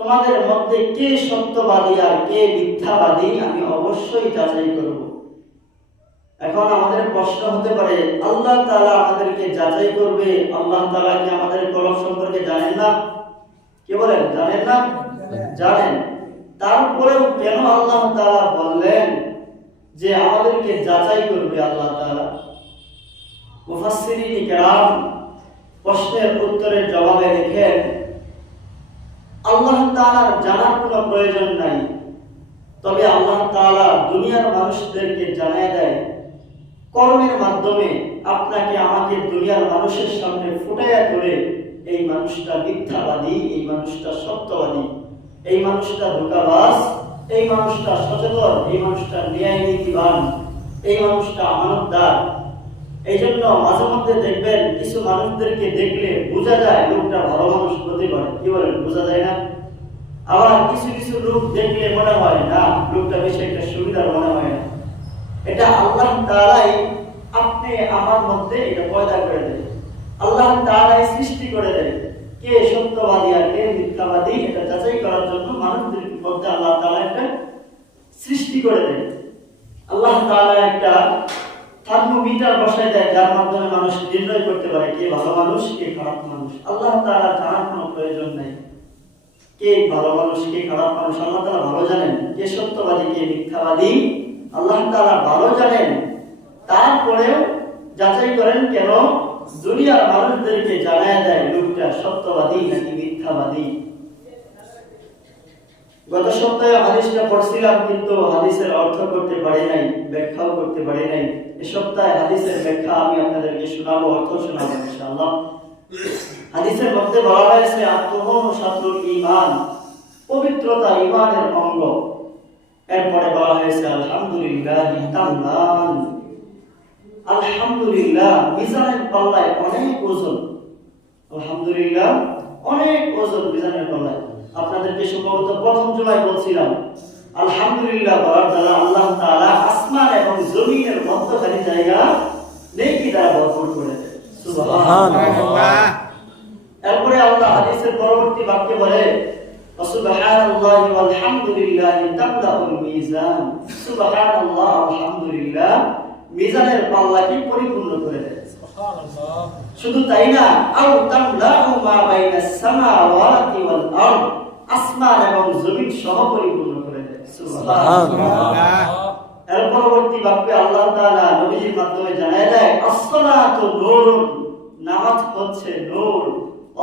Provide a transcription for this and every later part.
তোমাদের মধ্যে কে সত্যবাদী আর কে মিথ্যাবাদী আমি অবশ্যই যাচাই করব। এখন আমাদের প্রশ্ন হতে পারে, আল্লাহ তাআলা আমাদেরকে যাচাই করবে, আল্লাহ তাআলা কি আমাদের কলব সম্পর্কে জানেন না? কি বলেন, জানেন না? জানেন। তারপরেও কেন আল্লাহ তাআলা বললেন যে আমাদেরকে যাচাই করবে আল্লাহ তাআলা? মুফাসসিরিন কিরাম প্রশ্নের উত্তরের জবাবে লিখেন, আল্লাহ তাআলার জানার কোনো প্রয়োজন নাই, তবে আল্লাহ তাআলা দুনিয়ার মানুষদেরকে জানায় দেয় কর্মের মাধ্যমে। আপনাকে আমাকে দুনিয়ার মানুষের সামনে ফুটাইয়া করে এই মানুষটা মিথ্যাবাদী, এই মানুষটা সত্যবাদী, এই মানুষটা ধোঁকাবাজ, এই মানুষটা সচেতন, এই মানুষটা ন্যায় নীতিবান, এই মানুষটা আমানতদার। এই জন্য মাঝে মধ্যে দেখবেন কিছু মানুষদেরকে দেখলে বোঝা যায় লোকটা ভালো মানুষ হতে পারে। কি বলেন, বোঝা যায় না? আবার কিছু কিছু লোক দেখলে মনে হয় না লোকটা বেশি একটা সুবিধার মনে হয় না। এটা আল্লাহ তাআলাই আপনি আমার মধ্যে এটা পয়দা করে দেয়, আল্লাহ তাআলাই সৃষ্টি করে দেয় কে সত্যবাদী আর কে মিথ্যাবাদী। এটা যাচাই করার জন্য মানুষদের মধ্যে আল্লাহ তাআলা একটা সৃষ্টি করে দেয়। আল্লাহ তাআলা একটা থার্মোমিটার বসায় দেয় যার মাধ্যমে মানুষ নির্ণয় করতে পারে কে ভালো মানুষ কে খারাপ মানুষ। আল্লাহ তাআলা জানার কোনো প্রয়োজন নেই কে ভালো মানুষ কে খারাপ মানুষ। আল্লাহ তাআলা ভালো জানেন কে সত্যবাদী কে মিথ্যাবাদী, আল্লাহ তাআলা ভালো জানেন। তারপরেও যাচাই করেন কেন? দুনিয়ার মানুষদেরকে জানায় দেয় লোকটা সত্যবাদী নাকি মিথ্যাবাদী। গত সপ্তাহে হাদিসটা পড়ছিলাম, কিন্তু হাদিসের অর্থ করতে পারি নাই, ব্যাখ্যাও করতে পারি নাই। এই সপ্তাহে হাদিসের ব্যাখ্যা আমি আপনাদেরকে শোনাবো, অর্থ শোনাবো ইনশাআল্লাহ। হাদিসের মধ্যে বলা হয়েছে আত্মহন শাত্রুল ঈমান, পবিত্রতা ঈমানের অঙ্গ। এরপরে বলা হয়েছে আলহামদুলিল্লাহ তামলান, আলহামদুলিল্লাহ মিজানের পাল্লায় অনেক ওজন। আলহামদুলিল্লাহ অনেক ওজন মিজানের পাল্লায়। আপনাদেরকে সম্ভবত প্রথম জুমায় বলছিলাম আলহামদুলিল্লাহ বলার দ্বারা আল্লাহ তাআলা আসমান এবং জমিনের মধ্যখানে জায়গা নেকি দ্বারা ভরপুর করে দেন। সুবহানাল্লাহ। এরপরে আল্লাহ হাদিসের পরবর্তী বাক্যে বলে সুবহানাল্লাহি ওয়াল হামদুলিল্লাহি তামলাউল মিজান। সুবহানাল্লাহ আলহামদুলিল্লাহ মিজানের পাল্লাকে পরিপূর্ণ করে দেয়। সুবহানাল্লাহ। শুধু তাই না, আও তামলাউ মা বাইনাস সামাওয়াতি ওয়াল আরদ, আসমান এবং জমিন সহ পরিপূর্ণ করে দেয়। সুবহানাল্লাহ। এর পরবর্তী বাক্যে আল্লাহ তাআলা নবীজির মাধ্যমে জানায় দেয় as-সালাতু নূরুন, নামাজ হচ্ছে নূর,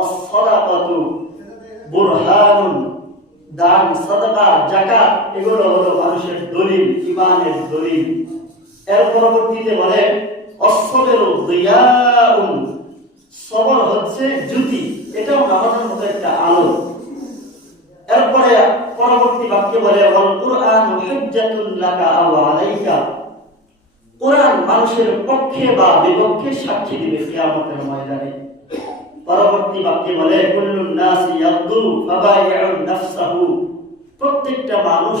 as-সালাতু বুরহানুন, দান সাদাকা যাকাত এগুলো হলো মানুষের দলিল, ঈমানের দলিল। এর পরবর্তীতে বলেন as-সাবরু দিয়াউন, সবর হচ্ছে জ্যোতি, এটাও নামাজের মতো একটা আলো। এরপরে পরবর্তী বাক্যে বলে ওয়াল কুরআনু হুজ্জাতুন লাকা আও আলাইকা, কোরআন মানুষের পক্ষে বা বিপক্ষে সাক্ষী দিবে কিয়ামতের ময়দানে। পরবর্তী বাক্যে বলে কুল্লুন নাসি ইয়াদু ফাবাইউন নাফসাহু, প্রত্যেকটা মানুষ,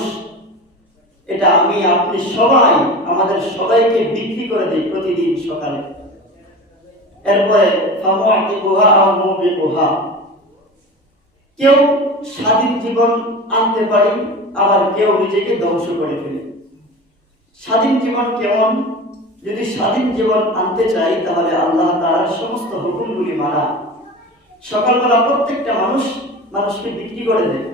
এটা আমি আপনি সবাই, আমাদের সবাইকে বিক্রি করে দেই প্রতিদিন সকালে। এরপরে ফামুআতিকুহা আও মুবিকুহা, কেউ স্বাধীন জীবন আনতে পারি, আবার কেউ নিজেকে ধ্বংস করে ফেলে। স্বাধীন জীবন কেমন? যদি স্বাধীন জীবন আনতে চাই তাহলে আল্লাহ তাআলার সমস্ত হুকুমগুলি মানা। সকালবেলা প্রত্যেকটা মানুষ মানুষকে বিক্রি করে দেয়,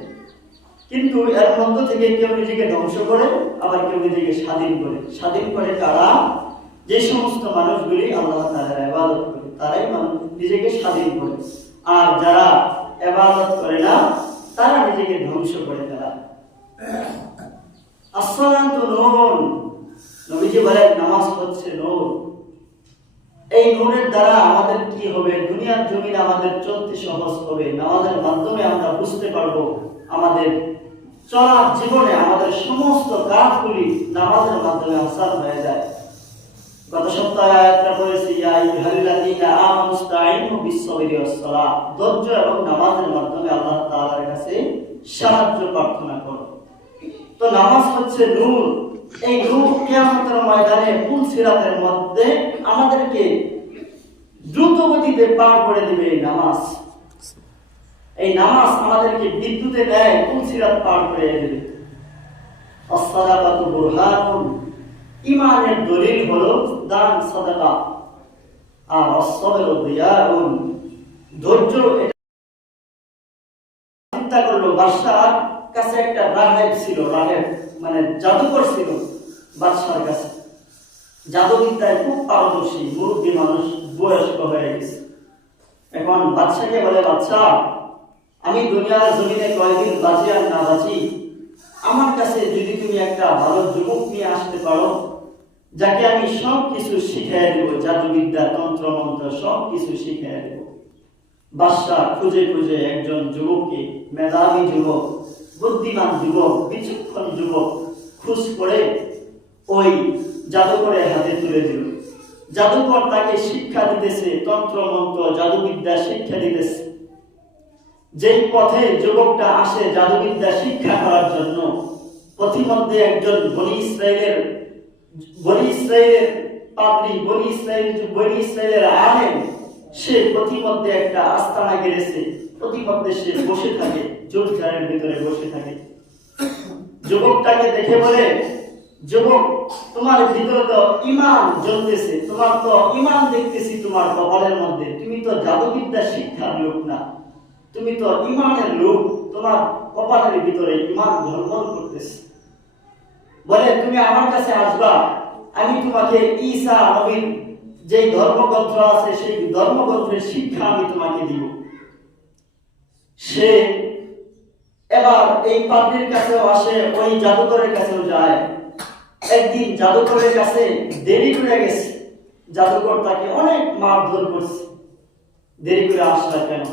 কিন্তু এর মধ্য থেকে কেউ নিজেকে ধ্বংস করে, আবার কেউ নিজেকে স্বাধীন করে। স্বাধীন করে কারা? যে সমস্ত মানুষগুলি আল্লাহ তাআলার ইবাদত করে তারাই নিজেকে স্বাধীন করে, আর যারা ইবাদত করে না তারা নিজেকে ধ্বংস করে। তারা as-সালাতু নূরুন, নবীজি বলেন নামাজ হচ্ছে নূর। এই নূরের দ্বারা আমাদের কি হবে? দুনিয়ার জমিনে আমাদের চলতে সহজ হবে। নামাজের মাধ্যমে আমরা বুঝতে পারবো আমাদের চলার জীবনে আমাদের সমস্ত কাজগুলি নামাজের মাধ্যমে আসান হয়ে যায়। গত সপ্তাহে আয়াতটা পড়েছি ইয়া আইয়ুহাল্লাযীনা আমানুস্তাঈনু বিস-সাবরি ওয়াস-সালাহ, ধৈর্য এবং নামাজের মাধ্যমে আল্লাহ তাআলার কাছে সাহায্য প্রার্থনা করো। তো নামাজ হচ্ছে নূর। এই নূর কিয়ামতের ময়দানে পুল সিরাতের মধ্যে আমাদেরকে দ্রুত গতিতে পার করে দিবে এই নামাজ। এই নামাজ আমাদেরকে বিদ্যুতে দেয় পুলসিরাত পার করে দেবে। as-সাদাকাতু বুরহানুন, ঈমানের দলিল হলো দান সাদাকা। আর as-সাবরু দিয়াউন, ধৈর্য। চিন্তা করলো বাদশার কাছে একটা রাহেব ছিল, রাহেব মানে জাদুকর ছিল বাদশার কাছে, জাদুবিদ্যায় খুব পারদর্শী, মুরব্বী মানুষ, বয়স্ক হয়ে গেছে। এখন বাদশাকে বলে, বাদশা, আমি দুনিয়ার জমিনে কয়দিন বাঁচি আর না বাঁচি, আমার কাছে যদি তুমি একটা ভালো যুবক নিয়ে আসতে পারো, যাকে আমি সব কিছু শিখিয়ে দেব, জাদুবিদ্যা, তন্ত্র মন্ত্র সব কিছু শিখিয়ে দেব। বাদশা খুঁজে খুঁজে একজন যুবককে, মেধাবী যুবক, বুদ্ধিমান যুবক, বিচক্ষণ যুবক খোঁজ করে ওই জাদুকরের হাতে তুলে দিল। জাদুকর তাকে শিক্ষা দিতেছে, তন্ত্র মন্ত্র জাদুবিদ্যা শিক্ষা দিতেছে। যেই পথে যুবকটা আসে জাদুবিদ্যা শিক্ষা করার জন্য, পথিমধ্যে একজন বনি ইসরাইলের পাদ্রী, বনি ইসরাইলের আলেম, সে পথিমধ্যে একটা আস্তানা গেড়েছে, পথিমধ্যে সে বসে থাকে, ঝোপঝাড়ের ভিতরে বসে থাকে। যুবকটাকে দেখে বলে, যুবক, তোমার ভিতরে তো ঈমান জ্বলতেছে, তোমার তো ঈমান দেখতেছি তোমার কপালের মধ্যে, তুমি তো জাদুবিদ্যা শিক্ষার লোক না, তুমি তো ঈমানের লোক, তোমার কপালের ভিতরে ঈমান ঝলমল করতেছে। বলে, তুমি আমার কাছে আসবা, আমি তোমাকে ঈসা নবীর যে ধর্মগ্রন্থ আছে সেই ধর্মগ্রন্থের শিক্ষা আমি তোমাকে দিব। সে এবার এই পাদ্রীর কাছেও আসে, ওই জাদুকরের কাছেও যায়। একদিন জাদুকরের কাছে দেরি করে গেছে, জাদুকর তাকে অনেক মারধর করছে, দেরি করে আসলা কেন?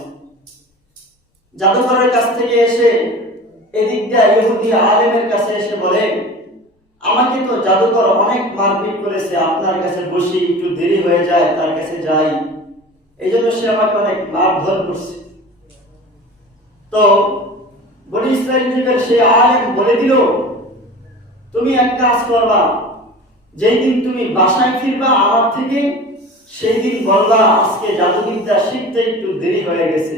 জাদুকরের কাছ থেকে এসে এদিক দিয়ে ইহুদি আলেমের কাছে এসে বলে, আমাকে তো জাদুকর অনেক মারপিট করেছে, আপনার কাছে বসি, একটু দেরি হয়ে যায়, তার কাছে যাই, এই জন্য সে আমাকে অনেক মারধর করছে। তো বনি ইসরাইল যুগের সে আলেম বলে দিল, তুমি এক কাজ করবা, যেই দিন তুমি বাসায় ফিরবা আমার থেকে, সেই দিন বলবা আজকে জাদুবিদ্যা শিখতে একটু দেরি হয়ে গেছে,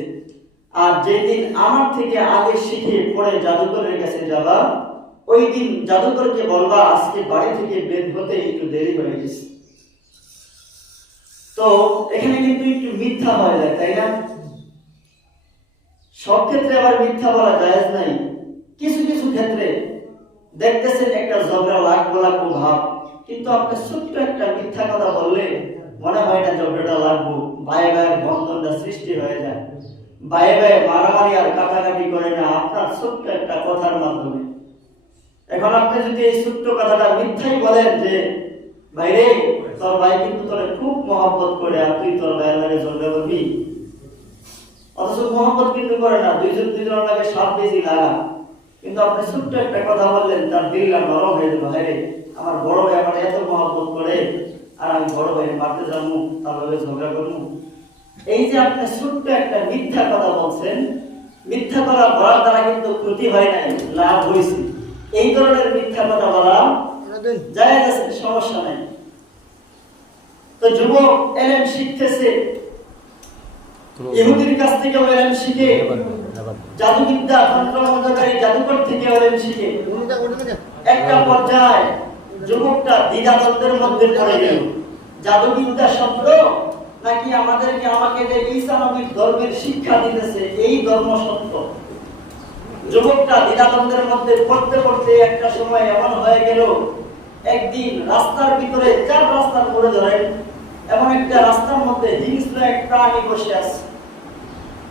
আর যেই দিন আমার থেকে আগে শিখে পরে জাদুকরের কাছে যাবা, ওই দিন জাদুকরকে বলবা আজকে বাড়ি থেকে বের হতে একটু দেরি হয়ে গেছে। তো এখানে কিন্তু একটু মিথ্যা হয়ে যায়, তাই না? সব ক্ষেত্রে আবার মিথ্যা বলা জায়েজ নাই। কিছু কিছু ক্ষেত্রে দেখতেছেন একটা ঝগড়া লাগবো লাগবো ভাব, কিন্তু আপনি ছোট্ট একটা মিথ্যা কথা বললে মনে হয় না ঝগড়াটা লাগবো, ভাই ভাইয়ের বন্ধনটা সৃষ্টি হয়ে যায়, ভাই ভাই মারামারি আর কাটাকাটি করে না আপনার ছোট্ট একটা কথার মাধ্যমে। এখন আপনি যদি এই ছোট্ট কথাটা মিথ্যাই বলেন যে ভাই রে, তোর ভাই কিন্তু তোরে খুব মহব্বত করে, আর তুই তোর ভাইয়ের লাগে ঝগড়া করবি, অথচ মহব্বত কিন্তু করে না, দুইজনের লাগে সব বেশি লাগা, কিন্তু আপনি ছোট্ট একটা কথা বললেন, তার দিলটা নরম হয়ে গেল, হ্যাঁ রে, আমার বড় ভাই আমার এত মহব্বত করে, আর আমি বড় ভাই মারতে যাবো, তাহলে ঝগড়া করবো। এই যে আপনি ছোট্ট একটা মিথ্যা কথা বলছেন, মিথ্যা কথা বলার দ্বারা কিন্তু ক্ষতি হয় নাই, লাভ হয়েছে। এই ধরনের মিথ্যা কথা বলা জায়েজ আছে, সমস্যা নাই। তো যুবক এলেম শিখতেছে, ইহুদির কাছ থেকে এলেম শিখে, জাদুবিদ্যা তন্ত্রমন্ত্রকারী জাদুকর থেকে এলেম শিখে, একটা পর্যায়ে যুবকটা দ্বিধাদ্বন্দ্বের মধ্যে পড়ে গেল, জাদুবিদ্যা সত্য নাকি আমাকে যে ঈসা নবীর ধর্মের শিক্ষা দিতেছে এই ধর্ম সত্য। যুবকটা দ্বিধাদ্বন্দ্বের মধ্যে পড়তে পড়তে একটা সময় এমন হয়ে গেল, একদিন রাস্তার ভিতরে, চার রাস্তার মোড়ে ধরেন, এমন একটা রাস্তার মধ্যে হিংস্র এক প্রাণী বসে আছে।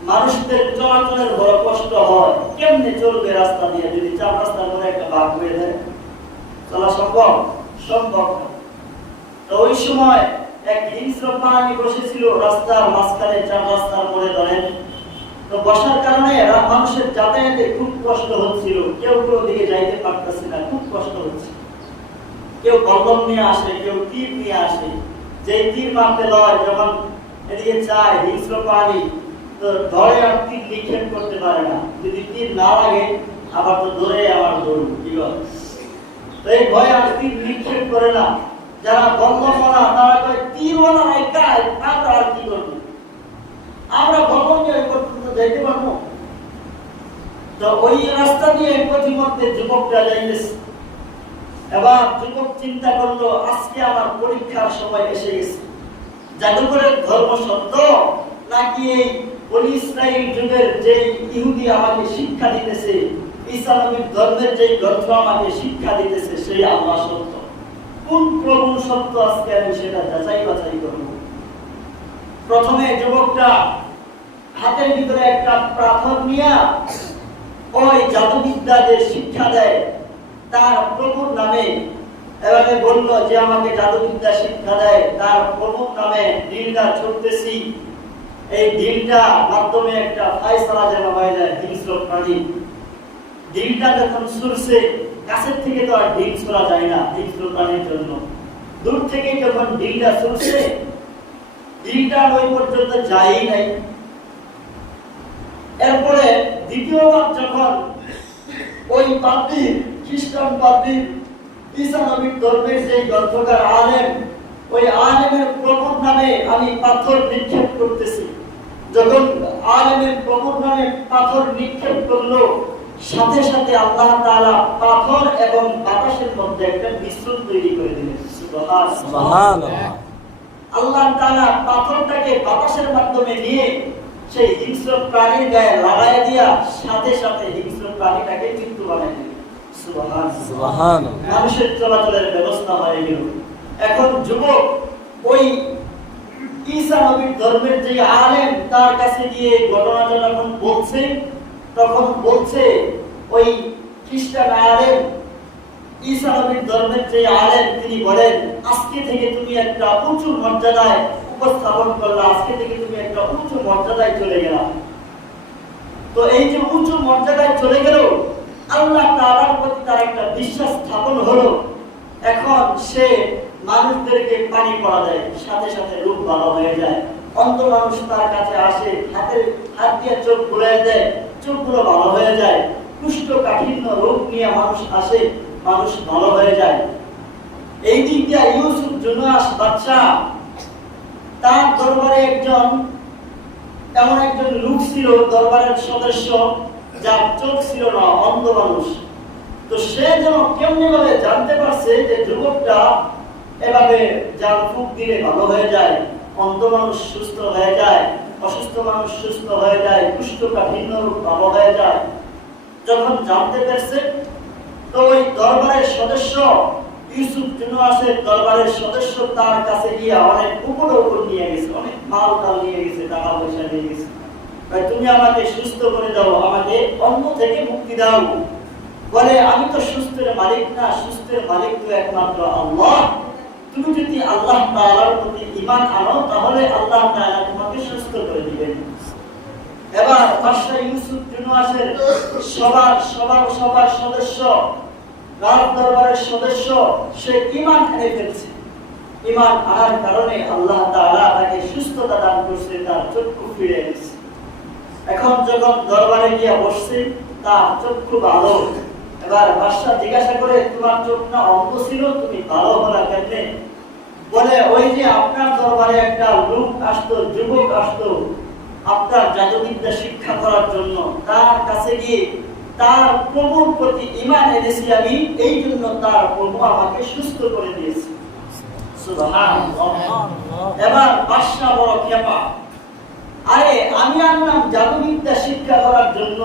মানুষদের চলাচলের বড় কষ্ট হয়, কেমনে চলবে রাস্তা দিয়ে, যদি চার রাস্তার মোড়ে একটা বাঘ হয়ে যায়, চলা সম্ভব? সম্ভব না। তো ওই সময় এক হিংস্র প্রাণী বসেছিল রাস্তার মাঝখানে, চার রাস্তার মোড়ে ধরেন। তো বসার কারণে মানুষের যাতায়াতে খুব কষ্ট হচ্ছিল, কেউ কেউ দিকে যাইতে পারতেছে না, খুব কষ্ট হচ্ছে। কেউ কলম নিয়ে আসে, কেউ তীর নিয়ে আসে, যে তীর মারতে লয়, যখন এদিকে চায় হিংস্র প্রাণী, তো ধরে আর তীর নিক্ষেপ করতে পারে না, যদি তীর না লাগে আবার তো ধরে আমার দৌড় কি বল। তো এই ভয় আর তীর নিক্ষেপ করে না। যারা বন্ধমানা তারা কয় তীরওয়ালা নাই কাজ, আমরা আর কি করবো, আমরা বন্ধন যাইতে পারবো, তো ওই রাস্তা দিয়ে প্রতিমধ্যে যুবকরা যাইতেছে। এবার যুবক চিন্তা করলো, আজকে আমার পরীক্ষার সময় এসে গেছে। জাদুঘরের ধর্ম সত্য নাকি এই বনি ইসরাইল যুগের যে ইহুদি আমাকে শিক্ষা দিতেছে, ঈসা নবীর ধর্মের যে গ্রন্থ আমাকে শিক্ষা দিতেছে সেই আল্লাহ সত্য, কোন প্রভু সত্য আজকে আমি সেটা যাচাই বাছাই করব। প্রথমে যুবকটা হাতের ভিতরে একটা পাথর নিয়ে ওই জাদুবিদ্যা যে শিক্ষা দেয় তার প্রভুর নামে এবারে বলল যে আমাকে জাদুবিদ্যা শিক্ষা দেয় তার প্রভুর নামে দিলটা ছুটতেছি, এই দিলটার মাধ্যমে একটা ফায়সালা যেন হয়ে যায় হিংস্র প্রাণী। দিলটা যখন ছুটছে, কাছের থেকে তো আর দিল ছোড়া যায় না হিংস্র প্রাণীর জন্য, দূর থেকে যখন দিলটা ছুটছে, দিলটা ওই পর্যন্ত যায়ই নাই। এরপরে দ্বিতীয়বার যখন ওই পাদ্রী, খ্রিস্টান পাদ্রী, ঈসা নবীর ধর্মের যে গ্রন্থকার আলেম, ওই আলেমের প্রভুর নামে আমি পাথর নিক্ষেপ করতেছি, যখন আলেমের প্রভুর নামে পাথর নিক্ষেপ করলো, সাথে সাথে আল্লাহ তাআলা পাথর এবং বাতাসের মধ্যে একটা মিশ্রণ তৈরি করে দিলেন। সুবহানাল্লাহ। আল্লাহ তাআলা পাথরটাকে বাতাসের মাধ্যমে নিয়ে সেই হিংস্র প্রাণীর গায়ে লাগায় দিয়া সাথে সাথে হিংস্র প্রাণীটাকে মৃত্যু বানায় দিলেন। সুবহানাল্লাহ। মানুষের চলাচলের ব্যবস্থা হয়ে গেল। এখন যুবক ওই ঈসা নবীর ধর্মের যে আলেম তার কাছে গিয়ে ঘটনাটা যখন বলছে, তখন বলছে ওই খ্রিস্টান আলেম, ঈসা নবীর ধর্মের যে আলেম, তিনি বলেন আজকে থেকে তুমি একটা উঁচু মর্যাদায় উপস্থাপন করলে, আজকে থেকে তুমি একটা উঁচু মর্যাদায় চলে গেলা। তো এই যে উঁচু মর্যাদায় চলে গেল, আল্লাহ তাআলার প্রতি তার একটা বিশ্বাস স্থাপন হলো। এখন সে মানুষদেরকে পানি পড়া দেয়, সাথে সাথে রোগ ভালো হয়ে যায়। অন্ধ মানুষ তার কাছে আসে, হাত দিয়ে চোখ ঘুরিয়ে দেয়, চোখগুলো ভালো হয়ে যায়। কুষ্ঠকাঠিন্য রোগ নিয়ে মানুষ আসে, মানুষ ভালো হয়ে যায়। এই দিক দিয়ে ইউসুফ জুনাস বাদশা, তার দরবারে এমন একজন লোক ছিল, দরবারের সদস্য, যার চোখ ছিল না, অন্ধ মানুষ। তো সে যেন কেমনি ভাবে জানতে পারছে যে যুবকটা এভাবে যার ফুক দিলে ভালো হয়ে যায়, অন্ধ মানুষ সুস্থ হয়ে যায়, অসুস্থ মানুষ সুস্থ হয়ে যায়, কুষ্ঠকাঠিন্য রোগ ভালো হয়ে যায়। যখন জানতে পারছে, তো ওই দরবারের সদস্য ইউসুফ জুনাসের দরবারের সদস্য তার কাছে গিয়ে অনেক উপর নিয়ে গেছে, অনেক মাল টাল নিয়ে গেছে, টাকা পয়সা নিয়ে গেছে। তুমি আমাকে সুস্থ করে দাও, আমাকে অন্ধ থেকে মুক্তি দাও। বলে আমি তো সুস্থের মালিক না, সুস্থের মালিক তো একমাত্র আল্লাহ। তুমি যদি আল্লাহ তাআলার প্রতি ঈমান আনো, তাহলে আল্লাহ তাআলা তোমাকে সুস্থ করে দিবেন। এবার বাদশা ইউসুফ জুনাসের সবার সদস্য, রাজ দরবারের সদস্য, সে ঈমান এনে ফেলছে। ঈমান আনার কারণে আল্লাহ তাআলা তাকে সুস্থতা দান করছে, তার চক্ষু ফিরে এসেছে। এখন যখন দরবারে গিয়ে বসছে, তার চক্ষু ভালো। এবার বাদশা জিজ্ঞাসা করে, তোমার চোখ না অন্ধ ছিল, তুমি ভালো হলা কেমনে? বলে ওই যে আপনার দরবারে একটা লোক আসতো, যুবক আসতো আপনার জাদুবিদ্যা শিক্ষা করার জন্য, তার কাছে গিয়ে তার প্রভুর প্রতি ঈমান এনেছি আমি, এই জন্য তার প্রভু আমাকে সুস্থ করে দিয়েছে। সুবহানাল্লাহ। এবার বাদশা বড় ক্ষেপা, আরে আমি আনলাম জাদুবিদ্যা শিক্ষা করার জন্য,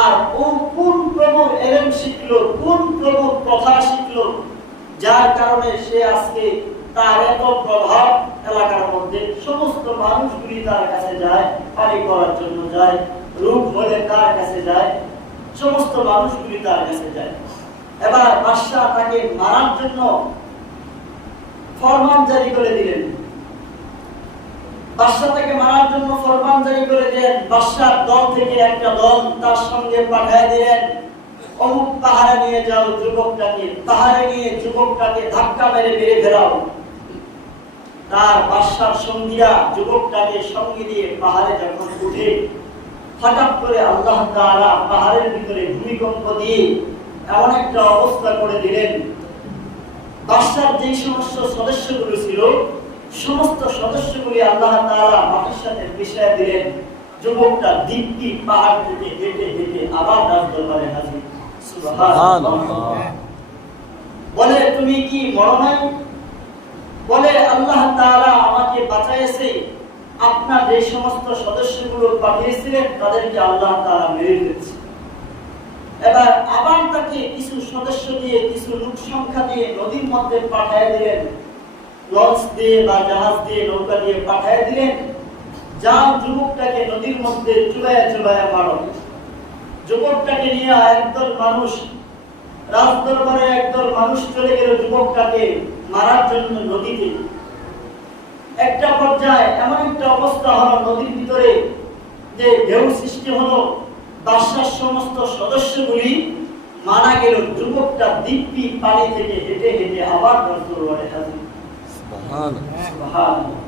আর ও কোন প্রভুর এলেম শিখলো, কোন প্রভুর কথা শিখলো, যার কারণে সে আজকে তার এত প্রভাব এলাকার মধ্যে, সমস্ত মানুষগুলি তার কাছে যায়, পানি করার জন্য যায়, রোগ হলে তার কাছে যায়, সমস্ত মানুষগুলি তার কাছে যায়। এবার বাদশা তাকে মারার জন্য ফরমান জারি করে দিলেন। বাদশা তাকে মারার জন্য ফরমান জারি করে দিলেন। বাদশার দল থেকে একটা দল তার সঙ্গে পাঠিয়ে দিলেন, অমুক পাহাড়ে নিয়ে যাও যুবকটাকে, পাহাড়ে নিয়ে যুবকটাকে ধাক্কা মেরে মেরে ফেলাও। তার বাদশার সঙ্গীরা যুবকটাকে সঙ্গে দিয়ে পাহাড়ে যখন উঠে, হঠাৎ করে আল্লাহ তাআলা পাহাড়ের ভিতরে ভূমিকম্প দিয়ে এমন একটা অবস্থা করে দিলেন, বাদশার যে সমস্ত সদস্যগুলো ছিল, সমস্ত সদস্যগুলি আল্লাহ তাআলা মাটির সাথে মিশিয়ে দিলেন। যুবকটা দিব্যি পাহাড় থেকে হেঁটে হেঁটে আবার রাজদরবারে হাজির। সুবহানাল্লাহ। বলে তুমি কি মরো নাই? বলে আল্লাহ তাআলা আমাকে বাঁচাইছে, আপনার যে সমস্ত সদস্যগুলো পাঠিয়েছিলেন তাদেরকে আল্লাহ তাআলা মেরে ফেলেছে। এবার আবার তাকে কিছু সদস্য দিয়ে, কিছু লোক সংখ্যা দিয়ে নদীর মধ্যে পাঠিয়ে দিলেন, লঞ্চ দিয়ে বা জাহাজ দিয়ে, নৌকা দিয়ে পাঠিয়ে দিলেন, যাও যুবকটাকে নদীর মধ্যে চুবাইয়া চুবাইয়া মারো। যুবকটাকে নিয়ে একদল মানুষ, রাজদরবারে একদল মানুষ চলে গেল যুবকটাকে মারার জন্য নদীতে। একটা পর্যায়ে এমন একটা অবস্থা হলো নদীর ভিতরে যে ঢেউ সৃষ্টি হলো, বাদশার সমস্ত সদস্যগুলি মারা গেল। যুবকটা দিব্যি পানি থেকে হেঁটে হেঁটে আবার রাজদরবারে হাজির। সুবহানাল্লাহ, সুবহানাল্লাহ।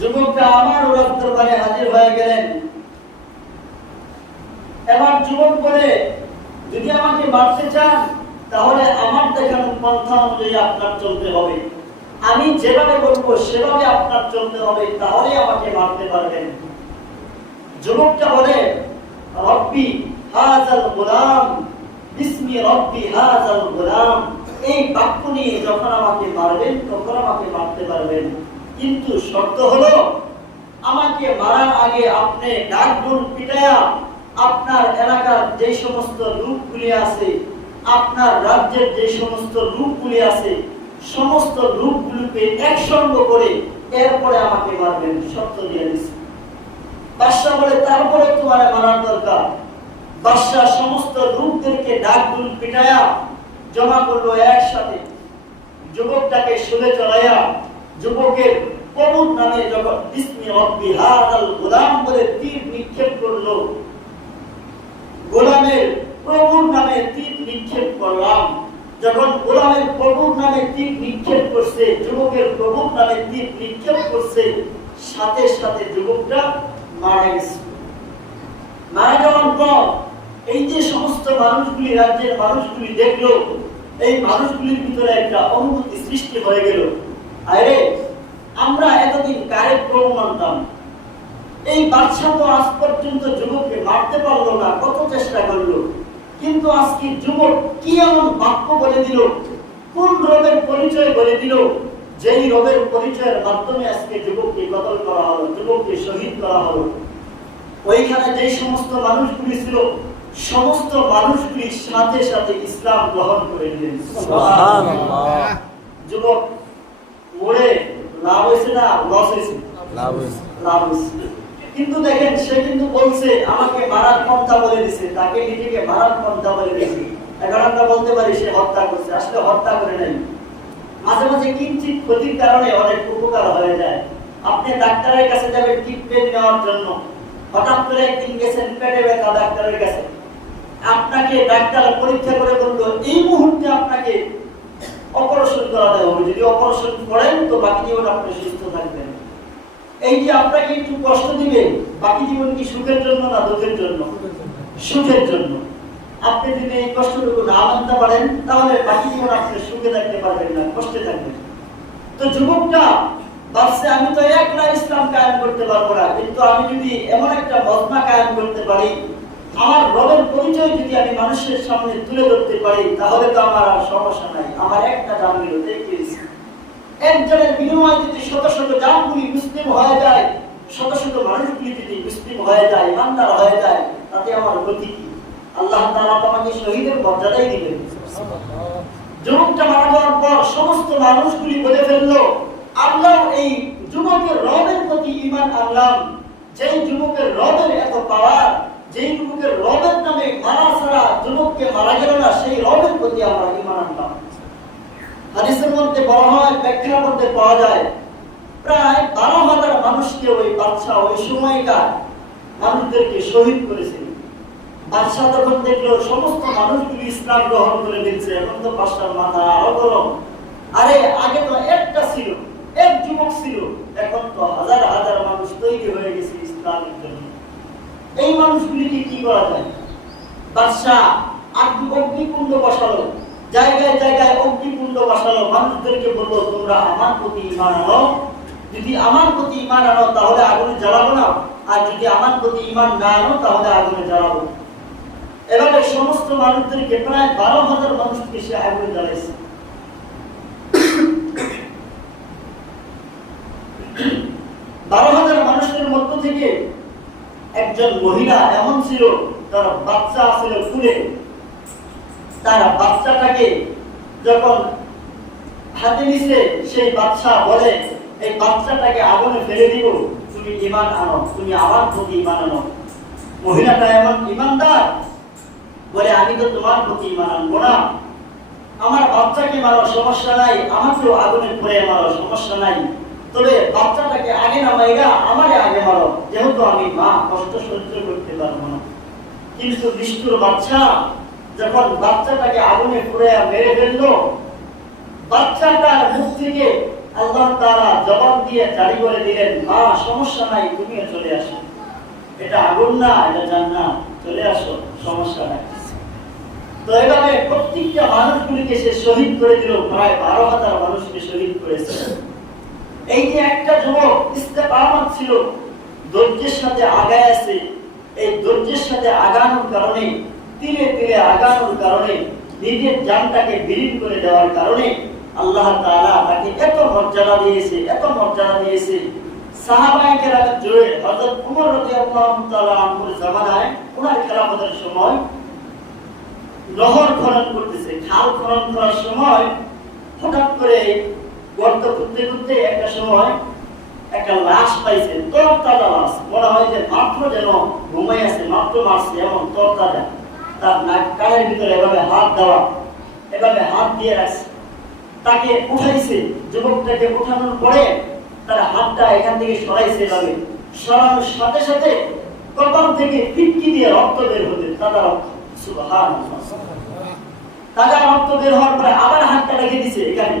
যুবকটা আবার রাজদরবারে হাজির হয়ে গেলেন। এবার যুবক বলে, যদি আমাকে মারতে চান তাহলে আমার দেখানো পন্থা অনুযায়ী আপনার চলতে হবে, আমি যেভাবে বলবো সেভাবে আপনার চলতে হবে, তাহলে আমাকে মারতে পারবেন। যুবকটা বলে, রব্বি হাযাল গোলাম, বিসমি রব্বি হাযাল গোলাম, এই বাক্য নিয়ে যখন আমাকে মারবেন তখন আমাকে মারতে পারবেন, কিন্তু শর্ত হলো আমাকে মারার আগে আপনি ডাকডোল পিটায়া আপনার এলাকার যে সমস্ত লোকগুলি আছে, আপনার রাজ্যের যে সমস্ত লোকগুলি আছে, সমস্ত লোকগুলোকে একসঙ্গ করে এরপরে আমাকে মারবেন, শর্ত দিয়ে দিচ্ছে। বাদশা বলে, তারপরে তোমার মারার দরকার। বাদশা সমস্ত লোকদেরকে ডাকডোল পিটায়া জমা করলো একসাথে, যুবকটাকে শুলে চড়াইয়া যুবকের কবর নামে যখন বিসমি রব্বি হাযাল গোলাম বলে তীর নিক্ষেপ করলো, গোলামের কবর নামে তীর নিক্ষেপ করলাম। যখন গোলামের কবর নামে তীর নিক্ষেপ করছে, যুবকের কবর নামে তীর নিক্ষেপ করছে, সাথে সাথে যুবকটা মারা গেছে। মারা যাওয়ার পর এই যে সমস্ত মানুষগুলি, রাজ্যের মানুষগুলি দেখলো, এই মানুষগুলির ভিতরে একটা অনুভূতি সৃষ্টি হয়ে গেল, আরে আমরা এতদিন কারে প্রভু মানতাম, এই বাদশা তো আজ পর্যন্ত যুবককে মারতে পারলো না, কত চেষ্টা করলো, কিন্তু আজকে যুবক কি এমন বাক্য বলে দিল, কোন রবের পরিচয় বলে দিল, যেই রবের পরিচয়ের মাধ্যমে আজকে যুবককে কতল করা হলো, যুবককে শহীদ করা হলো। ওইখানে যে সমস্ত মানুষগুলি ছিল, সমস্ত মানুষগুলি সাথে সাথে ইসলাম গ্রহণ করে নিলেন। সুবহানাল্লাহ। যুবক মরে লাভ হয়েছে না লস হয়েছে? লাভ হয়েছে, লাভ হয়েছে। কিন্তু দেখেন সে কিন্তু বলছে আমাকে মারার পন্থা বলে দিছে, তাকে নিজেকে মারার পন্থা বলে দিছে। এখন আমরা বলতে পারি সে হত্যা করছে, আসলে হত্যা করে নাই। মাঝে মাঝে কিঞ্চিত ক্ষতির কারণে অনেক উপকার হয়ে যায়। আপনি ডাক্তারের কাছে যাবেন ট্রিটমেন্ট নেওয়ার জন্য, হঠাৎ করে একদিন গেছেন পেটে ব্যথা ডাক্তারের কাছে, আপনাকে ডাক্তার পরীক্ষা করে বললো এই মুহূর্তে আপনাকে অপারেশন করাতে হবে, যদি অপারেশন করেন তো বাকি জীবন আপনি সুস্থ থাকবেন। এই যে আপনাকে একটু কষ্ট দিবে, বাকি জীবন কি সুখের জন্য না দুঃখের জন্য? সুখের জন্য। আপনি যদি এই কষ্টটুকু না মানতে পারেন তাহলে বাকি জীবন আপনি সুখে থাকতে পারবেন না, কষ্টে থাকবেন। তো যুবকটা ভাবছে আমি তো একলা ইসলাম কায়েম করতে পারবো না, কিন্তু আমি যদি এমন একটা মজমা কায়েম করতে পারি, আমার রবের পরিচয় যদি আমি মানুষের সামনে তুলে ধরতে পারি, তাহলে তো আমার আর সমস্যা নাই। আমার একটা জান মিল দেখতেছি, একজনের বিনিময়ে যদি শত শত জানগুলি মুসলিম হয়ে যায়, শত শত মানুষগুলি যদি মুসলিম হয়ে যায়, ইমানদার হয়ে যায়, তাতে আমার গতি কি? আল্লাহ তাআলা আমাকে শহীদের মর্যাদাই দিবেন। যুবকটা মারা যাওয়ার পর সমস্ত মানুষগুলি বলে ফেললো আল্লাহ এই যুবকের রবের প্রতি ঈমান আনলাম। যেই যুবকের রবের এত পাওয়ার, যেই যুবকের রবের নামে মারা ছাড়া যুবককে মারা গেল না, সেই রবের প্রতি আমরা ঈমান আনলাম। হাদিসের মধ্যে বলা হয়, ব্যাখ্যার মধ্যে পাওয়া যায়, প্রায় 12,000 মানুষকে ওই বাদশা ওই সময়কার মানুষদেরকে শহীদ করেছিল। বাদশা তখন দেখলো সমস্ত মানুষগুলি ইসলাম গ্রহণ করে নিচ্ছে, এখন তো বাদশার মাথা আরো গরম। আরে আগে তো একটা ছিল, এক যুবক ছিল, এখন তো হাজার হাজার মানুষ তৈরি হয়ে গেছে ইসলামের জন্য। এই মানুষগুলিকে কি করা যায়? বাদশা অজ্ঞ মানুষদেরকে বলবো তোমরা আমার প্রতি ঈমান আনো, যদি আমার প্রতি ঈমান আনো তাহলে আগুনে জ্বালাবো না, আর যদি আমার প্রতি ঈমান না আনো তাহলে আগুনে জ্বালাবো। এভাবে সমস্ত মানুষদেরকে প্রায় 12,000 মানুষকে সে আগুনে জ্বালাইছে। 12,000 মানুষের মধ্য থেকে একজন মহিলা এমন ছিল, তার বাচ্চা ছিল কুলে, তার বাচ্চাটাকে যখন হাতে নিছে সেই বাচ্চা বলে এই বাচ্চাটাকে আগুনে ফেলে দিব, তুমি ঈমান আনো, তুমি আমার প্রতি ঈমান আনো। মহিলাটা এমন ঈমানদার, বলে আমি তো তোমার প্রতি ঈমান আনবো না, আমার বাচ্চাকে মারো সমস্যা নাই, আমাকেও আগুনে পুড়ে মারো সমস্যা নাই, তবে বাচ্চাটাকে আগে না মাইরা আমারে আগে মারো, যেহেতু আমি মা কষ্ট সহ্য করতে পারবো না। কিন্তু নিষ্ঠুর বাচ্চা যখন বাচ্চাটাকে আগুনে পুড়ে মেরে ফেললো, বাচ্চাটার মুখ থেকে আল্লাহ তাআলা জবাব দিয়ে জারি করে দিলেন, মা সমস্যা নাই, তুমিও চলে আসো, এটা আগুন না, এটা জান্নাত, চলে আসো, সমস্যা নাই। তো এভাবে প্রত্যেকটা মানুষগুলিকে সে শহীদ করে দিল, প্রায় 12,000 মানুষকে শহীদ করেছে। এই যে একটা যুবক ইস্তেকামত ছিল, ধৈর্যের সাথে আগায় আছে, এই ধৈর্যের সাথে আগানোর কারণে, তিলে তিলে আগানোর কারণে, নিজের জানটাকে বিলীন করে দেওয়ার কারণে আল্লাহ তাআলা তাকে এত মর্যাদা দিয়েছে, এত মর্যাদা দিয়েছে। সাহাবায়ে কেরাম জুড়ে হযরত ওমর রাদিয়াল্লাহু তাআলা আনহুর জামানায়, ওনার খেলাফতের সময় নহর খনন করতেছে, খাল খনন করার সময় হঠাৎ করে গর্ত করতে করতে একটা সময় একটা লাশ পাইছে, তরতাজা লাশ, মনে হয় যে মাত্র যেন ঘুমাই আছে, মাত্র মারছে, এমন তরতাজা। তার নাক কানের ভিতরে এভাবে হাত দেওয়া, এভাবে হাত দিয়ে রাখছে, তাকে উঠাইছে। যুবকটাকে উঠানোর পরে তার হাতটা এখান থেকে সরাইছে, এভাবে সরানোর সাথে সাথে কপাল থেকে ফিটকি দিয়ে রক্ত বের হতে, তাজা রক্ত, সুবহানাল্লাহ। তাজা রক্ত বের হওয়ার পরে আবার হাতটা রেখে দিছে এখানে,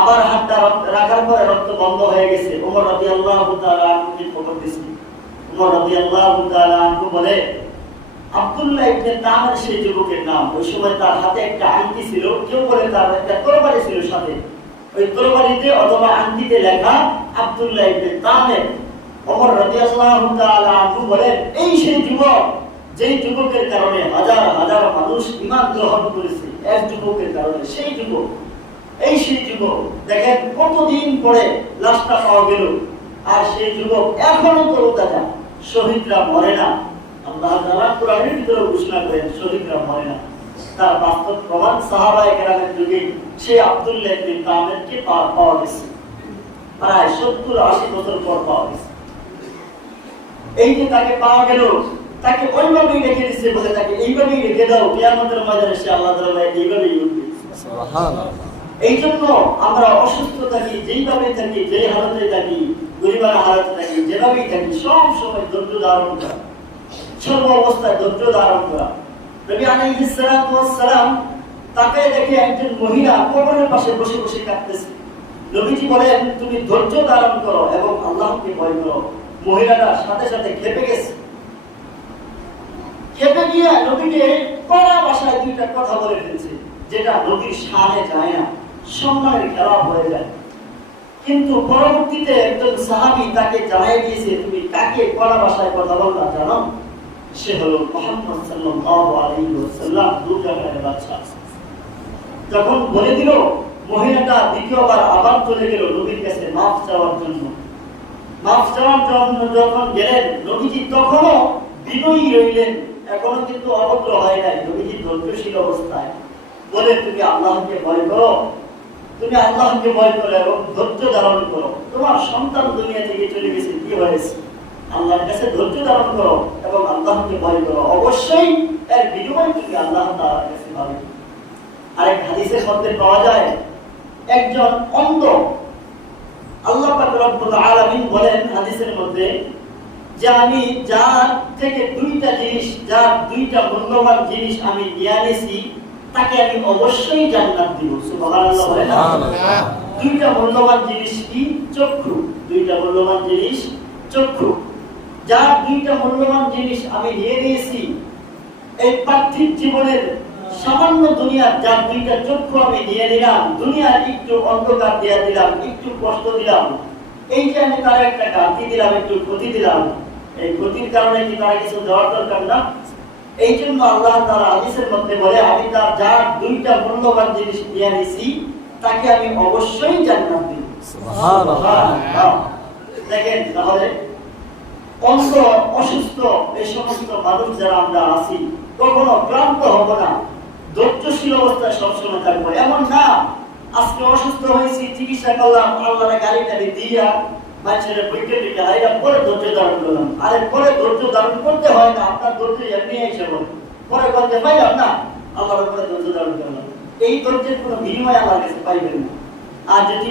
আবার হাতটা রাখার পরে রক্ত বন্ধ হয়ে গেছে। ওমর রাদিয়াল্লাহু তাআলা আনহুকে খবর দিয়েছে। ওমর রাদিয়াল্লাহু তাআলা আনহু বলে, আব্দুল্লাহ ইবনে তামের সেই যুবকের নাম, ওই সময় তার হাতে একটা আংটি ছিল, কেউ বলে তার একটা তরবারি ছিল সাথে, ওই তরবারিতে অথবা আংটিতে লেখা আব্দুল্লাহ ইবনে তামের। ওমর রাদিয়াল্লাহু তাআলা আনহু বলেন, এই সেই যুবক যেই যুবকের কারণে হাজার হাজার মানুষ ঈমান গ্রহণ করেছে, এক যুবকের কারণে, সেই যুবক, এই সেই যুবক। দেখেন কতদিন পরে লাশটা পাওয়া গেল, আর সেই যুবক এখনো তরতাজা, শহীদরা মরে না। আল্লাহ তাআলা কোরআনের ভিতরে ঘোষণা করেন শহীদরা মরে না। তার বাস্তব প্রমাণ সাহাবায়ে কেরামের যুগে সেই আব্দুল্লাহ ইবনে তামেরকে পাওয়া গেছে, প্রায় 70-80 বছর পর পাওয়া গেছে। এই যে তাকে পাওয়া গেল, তাকে ওইভাবেই রেখে দিচ্ছে, বলে তাকে এইভাবেই রেখে দাও, কিয়ামতের ময়দানে সে আল্লাহ তাআলা এইভাবেই উঠবে। সুবহানাল্লাহ। এই জন্য আমরা অসুস্থ থাকি, যেইভাবে থাকি, যেই হালতে থাকি, গরিবের হালতে থাকি, যেভাবেই থাকি, সব সময় ধৈর্য ধারণ করা, সর্ব অবস্থায় ধৈর্য ধারণ করা। নবী আলাইহিস সালাতু ওয়াস সালাম তাকে দেখে একজন মহিলা কবরের পাশে বসে বসে কাঁদতেছে। নবীজি বলেন, তুমি ধৈর্য ধারণ করো এবং আল্লাহকে ভয় করো। মহিলাটা সাথে সাথে খেপে গেছে, খেপে গিয়ে নবীকে কড়া ভাষায় দুইটা কথা বলে ফেলছে, যেটা নবীর শানে যায় না, সম্মানের খেলাপ হয়ে যায়। কিন্তু পরবর্তীতে একজন সাহাবী তাকে জানাই দিয়েছে, তুমি কাকে কড়া ভাষায় কথা বললা জানো? সে হলো মুহাম্মদ সাল্লাল্লাহু আলাইহি ওয়াসাল্লাম, দুর্গানের বাচ্চা। যখন বলে দিল, মহিলাটা দ্বিতীয়বার আবার চলে গেল নবীর কাছে মাফ চাওয়ার জন্য। মাফ চাওয়ার জন্য যখন গেলেন, নবীজি তখনও বিনয়ী রইলেন, এখনো কিন্তু অভদ্র হয় নাই। নবীজি ধৈর্যশীল অবস্থায় বলে, তুমি আল্লাহকে ভয় করো, তুমি আল্লাহকে ভয় করো এবং ধৈর্য ধারণ করো। তোমার সন্তান দুনিয়া থেকে চলে গেছে, কি হয়েছে? আল্লাহর কাছে ধৈর্য ধারণ করো এবং আল্লাহকে ভয় করো, অবশ্যই এর বিনিময় তুমি আল্লাহ তাআলার কাছে পাবে। আরেক হাদিসের মধ্যে পাওয়া যায়, একজন অন্ধ, আল্লাহ পাক রব্বুল আলামিন বলেন হাদিসের মধ্যে যে আমি যার থেকে দুইটা জিনিস, যার দুইটা মূল্যবান জিনিস আমি নিয়ে এনেছি, তাকে আমি অবশ্যই জান্নাত দিব। সুবহানাল্লাহ বলেন। দুইটা মূল্যবান জিনিস কি? চক্ষু। দুইটা মূল্যবান জিনিস চক্ষু। যার দুইটা মূল্যবান জিনিস আমি নিয়ে নিয়েছি, এই পার্থিব জীবনের সামান্য দুনিয়ার যার দুইটা চক্ষু আমি নিয়ে নিলাম, দুনিয়ার একটু অন্ধকার দিয়ে দিলাম, একটু কষ্ট দিলাম, এই যে আমি তার একটা গাঁথি দিলাম, একটু ক্ষতি দিলাম, এই ক্ষতির কারণে কি তারা কিছু দেওয়ার দরকার না? এই জন্য আল্লাহ তাআলা হাদিসের মধ্যে বলে, আমি তার যার দুইটা মূল্যবান জিনিস দিয়ে দিছি তাকে আমি অবশ্যই জান্নাত দিব। সুবহানাল্লাহ। দেখেন, তাহলে অন্ধ, অসুস্থ এই সমস্ত মানুষ যারা আমরা আছি, কখনো ক্লান্ত হব না, ধৈর্যশীল অবস্থায় সবসময় থাকবো। এমন না আজকে অসুস্থ হয়েছি, চিকিৎসা করলাম, আল্লাহর গাড়ি টাড়ি দিয়া মানুষের বৈজ্ঞানিক দিকে হাইরা পরে ধৈর্য ধারণ করলাম। আরে পরে ধৈর্য ধারণ করতে হয় না, আপনার ধৈর্য এমনি এসে বলে পরে করতে পাইলাম না, আল্লাহর উপরে ধৈর্য ধারণ করলাম। এই ধৈর্যের কোনো বিনিময় আল্লাহর কাছে পাইবেন না। আর যদি